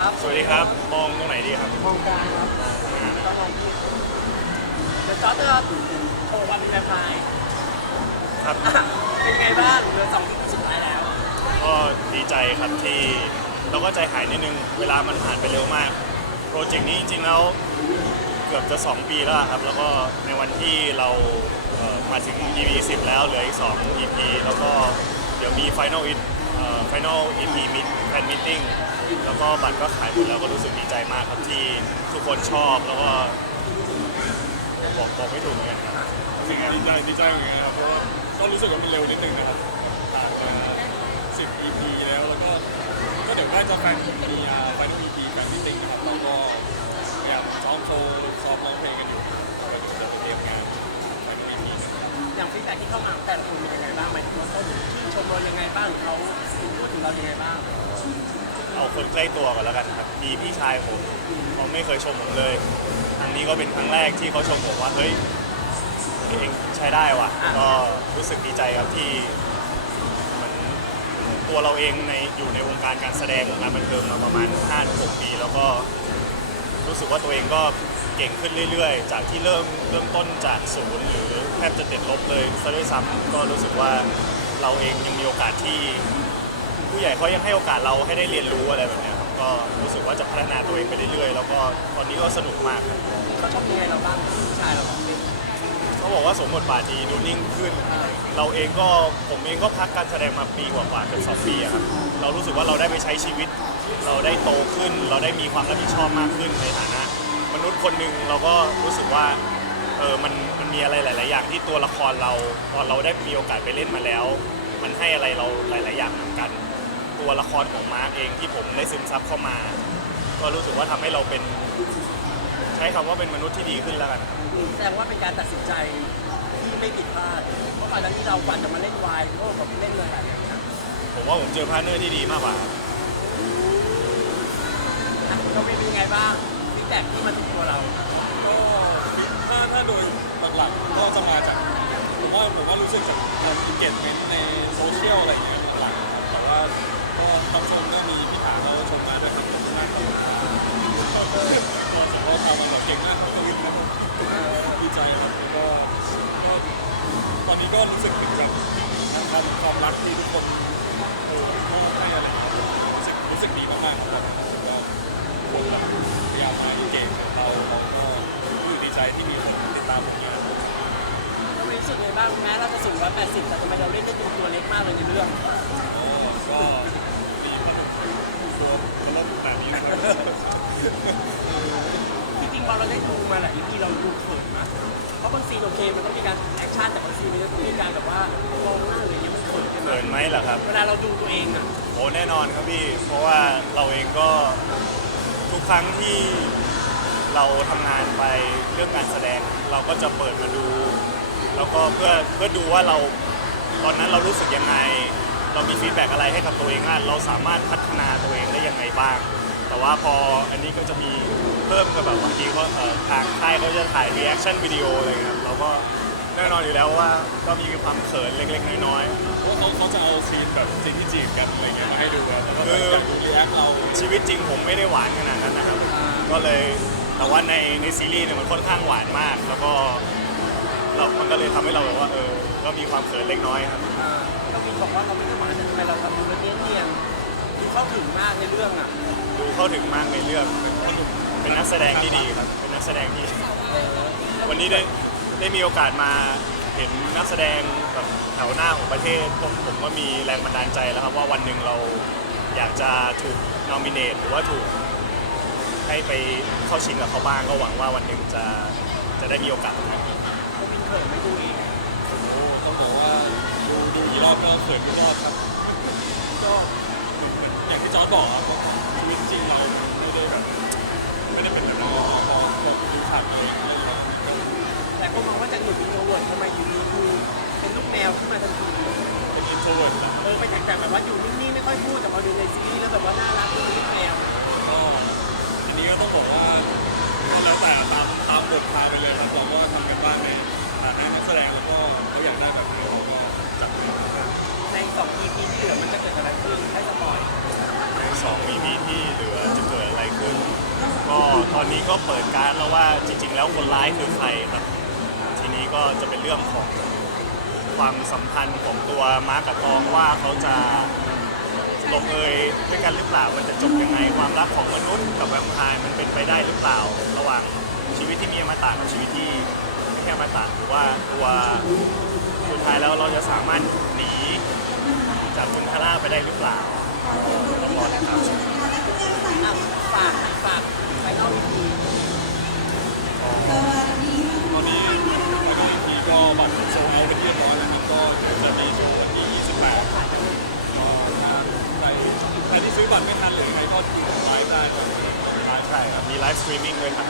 ครับสวัสดีครับ มองตรงไหนดีครับ มองกลางครับต้องมองที่เดี๋ยวจอร์จจะโชว์วันแวมไพร์ครับอะเป็นไงบ้างเหลือสองที่สุดท้ายแล้ว ก็ดีใจครับที่เราก็ใจหายนิดนึง เวลามันผ่านไปเร็วมาก โปรเจกต์นี้จริงๆแล้วเกือบจะ 2 ปีแล้วครับ แล้วก็ในวันที่เราเอ่อมาถึง EP 10 แล้วเหลืออีก 2 EP แล้วก็เดี๋ยวมี Final It เอ่อ Final EP Meet Fan Meeting แล้วก็บัตรก็ขายหมดแล้วก็รู้สึกดีใจมากครับที่ทุกคนชอบแล้วก็บอกบอกไม่ถูกเหมือนกันครับดีใจดีใจเหมือนกันครับเพราะว่าก็รู้สึกว่ามันเร็วนิดนึงนะครับผ่านมา10 EP แล้วแล้วก็ก็เดี๋ยวใกล้จะแฟนมีอ่า Final EP แฟนมิทติ้งนะครับเราก็พยายามซ้อมโชว์ซ้อมร้องเพลงกันอยู่เราจะเตรียมงาน Final EP อย่างฟี ดแบ็กที่เข้ามาแต่ละคนเป็นยังไงบ้างหมายถึงว่าเขาชื่นชมเรายังไงบ้างเขาพูดถึงเรายังไงบ้างเอาคนใกล้ตัวก่อนแล้วกันครับมีพี่ชายผมเขาไม่เคยชมผมเลยครั้งนี้ก็เป็นครั้งแรกที่เขาชมผมว่าเฮ้ยเองใช้ได้ว่ะก็รู้สึกดีใจครับที่มือนตัวเราเองในอยู่ในวงการการแสดงวงการบันเทิงมาประมาณ5-6ปี แล้วก็ รู้สึกว่าตัวเองก็เก่งขึ้นเรื่อยๆ จากที่เริ่มเริ่มต้นจากศูนย์หรือแทบจะติดลบเลยซะด้วยซ้ำก็รู้สึกว่าเราเองยังมีโอกาสที่ ผู้ใหญ่เขายังให้โอกาสเราให้ได้เรียนรู้อะไรแบบเนี้ยครับก็รู้สึกว่าจะพัฒนาตัวเองไปเรื่อยๆ แล้วก็ตอนนี้ก็สนุกมากครับเขาชอบยังไงเราบ้างผู้ชายเราบ้างเป็นเขาบอกว่าสมบทบาทดีดูนิ่งขึ้น เราเองก็ผมเองก็พักการแสดงมาปีกว่าๆเกือบสองปีอะครับเรารู้สึกว่าเราได้ไปใช้ชีวิต เราได้โตขึ้น เราได้มีความรับผิดชอบมากขึ้นในฐานะ มนุษย์คนหนึ่งเราก็รู้สึกว่าเออมันมันมีอะไรหลาย ๆ อย่างที่ตัวละครเราพอเราได้มีโอกาสไปเล่นมาแล้ว มันให้อะไรเราหลาย ๆ อย่างเหมือนกัน ตัวละครของมาร์กเองที่ผมได้ซึมซับเข้ามา ก็รู้สึกว่าทำให้เราเป็น ใช้คำว่าเป็นมนุษย์ที่ดีขึ้นแล้วกัน แสดงว่าเป็นการตัดสินใจที่ไม่ผิดพลาด เพราะก่อนหน้านี้เรากวันจะมาเล่นวายโอ้ผมเล่นเลยแบบนี้ครับผมว่าผมเจอพาร์ทเนอร์ที่ดีมากกว่าอะ เราเป็นยังไงบ้างฟีดแบ็กที่มาถึงตัวเรา ก็ถ้าถ้าโดยหลักๆก็จะมาจากผมว่าผมว่ารู้สึกจากการอินเกจเมนต์ในโซเชียลอะไรอย่างเงี้ยหลักๆแต่ว่าก็คำชมก็มีพี่ถาเขาชมมาด้วยครับขอบคุณมากครับก็ก็รู้สึกว่าทำมันแบบเก่งมากเขาก็วิ่งครับดีใจครับก็ก็ตอนนี้ก็รู้สึกถึงแบบความความรักที่ทุกคนเออมอบให้อะไรรู้สึกรู้สึกดีมากๆครับ พยายามมาเก่งกับเราเราก็รู้สึกดีใจที่มีคนติดตามผลงานเรารู้สึกไงบ้างแม้เราจะสูง180แต่ทำไมเราเล่นได้ดูตัวเล็กมากเลยในเรื่องก็ดีครับตัวมันลดแบบนี้นะครับจริงๆพอเราได้ดูมาหลายทีเราดูเขินนะเพราะบางซีนโอเคมันต้องมีการแอคชั่นแต่บางซีนมันจะต้องมีการแบบว่ามองหน้าอะไรอย่างเงี้ยมันเขินใช่ไหมเขินไหมล่ะครับ เวลาเราดูตัวเองอะโอ้แน่นอนครับพี่ เพราะว่าเราเองก็ ครั้งที่เราทำงานไปเรื่องการแสดงเราก็จะเปิดมาดู แล้วก็เพื่อเพื่อดูว่าเราตอนนั้นเรารู้สึกยังไง เรามีฟีดแบ็กอะไรให้กับตัวเองอะเราสามารถพัฒนาตัวเองได้ยังไงบ้าง แต่ว่าพออันนี้ก็จะมีเพิ่มกับแบบบางทีเขาเอ่อทางค่ายเขาจะถ่ายรีแอคชั่นวิดีโออะไรเงี้ยครับเราก็ แน่นอนอยู่แล้วว่าก็มีความเขินเล็กๆน้อยๆเพราะเขาเขาจะเอาซีนแบบซีนที่จีบกันอะไรเงี้ยมาให้ดูครับแล้วก็แบบอยากดูรีแอคเราชีวิตจริงผมไม่ได้หวานขนาดนั้นนะครับก็เลยแต่ว่าในในซีรีส์เนี่ยมันค่อนข้างหวานมาก แล้วก็เรามันก็เลยทำให้เราแบบว่าเออก็มีความเขินเล็กน้อยครับ อ่าเราคิดบอกว่าเราไม่ได้หวานแต่ทำไมเราทำดูแล้วเนียนเนียนๆดูเข้าถึงมากในเรื่องอะดูเข้าถึงมากในเรื่อง เป็นนักแสดงที่ดีครับ เป็นนักแสดงที่ วันนี้ได้ ได้มีโอกาสมาเห็นนักแสดงแบบแถวหน้าของประเทศผมผมก็มีแรงบันดาลใจแล้วครับว่าวันหนึ่งเราอยากจะถูกนอมิเนตหรือว่าถูกให้ไปเข้าชิงกับเขาบ้างก็หวังว่าวันหนึ่งจะจะได้มีโอกาสตรงนั้นเราวินเขินไม่ดูอีกโอ้ต้องบอกว่าดูดูกี่รอบก็เขินทุกรอบครับก็เหมือนเหมือนอย่างที่จอร์ดบอกครับชีวิตจริงเราไม่ได้แบบไม่ได้เป็นแบบนั้นพอพอพอดูฉากเราอะไรอย่างเงี้ย แต่คนมองว่าจากหนุ่มอินโทรเวิร์ดทำไมอยู่ดีคือเป็นลูกแมวขึ้นมาทันทีเป็นอินโทรเวิร์ดแล้วเออไปจากแต่แบบว่าอยู่นิ่งๆไม่ค่อยพูดแต่พอดูในซีรีส์แล้วแบบว่าน่ารักเป็นลูกแมวก็ทีนี้ก็ต้องบอกว่าก็แล้วแต่ตามตามบทพาไปเลยครับเราก็ทำกันบ้านในฐานะนักแสดงแล้วก็เขาอยากได้แบบนี้เราก็จัดมาครับในสอง EP ที่เหลือมันจะเกิดอะไรขึ้นให้สปอยในสอง EP ที่เหลือจะเกิดอะไรอนนี้ก็เปิดการดแล้วว่าจริง ๆ แล้วคนร้ายคือใครครับทีนี้ ก็จะเป็นเรื่องของความสัมพันธ์ของตัวมาร์กกับตองว่าเขาจะลงเอยด้วยกันหรือเปล่า มันจะจบยังไงความรักของมนุษย์กับแวมไพร์มันเป็นไปได้หรือเปล่า ระหว่างชีวิตที่มีอมตะกับชีวิตที่ไม่แค่อมตะหรือว่าตัวสุดท้ายแล้วเราจะสามารถหนีจากคุณคาร่าไปได้หรือเปล่าต้องรอนะครับฝากฝากไฟนอลวีพี อนนี้แล้วก็อีกทีก็บัตรโซเอาท์เป็นเรียบร้อยแล้วครับก็จะมีโชว์วันที่ 28ก็ถ้าใครใครที่ซื้อบัตรไม่ทันหรือใครก็ดูไลฟ์ได้ครับใช่ครับ มีไลฟ์สตรีมมิ่งด้วยครับ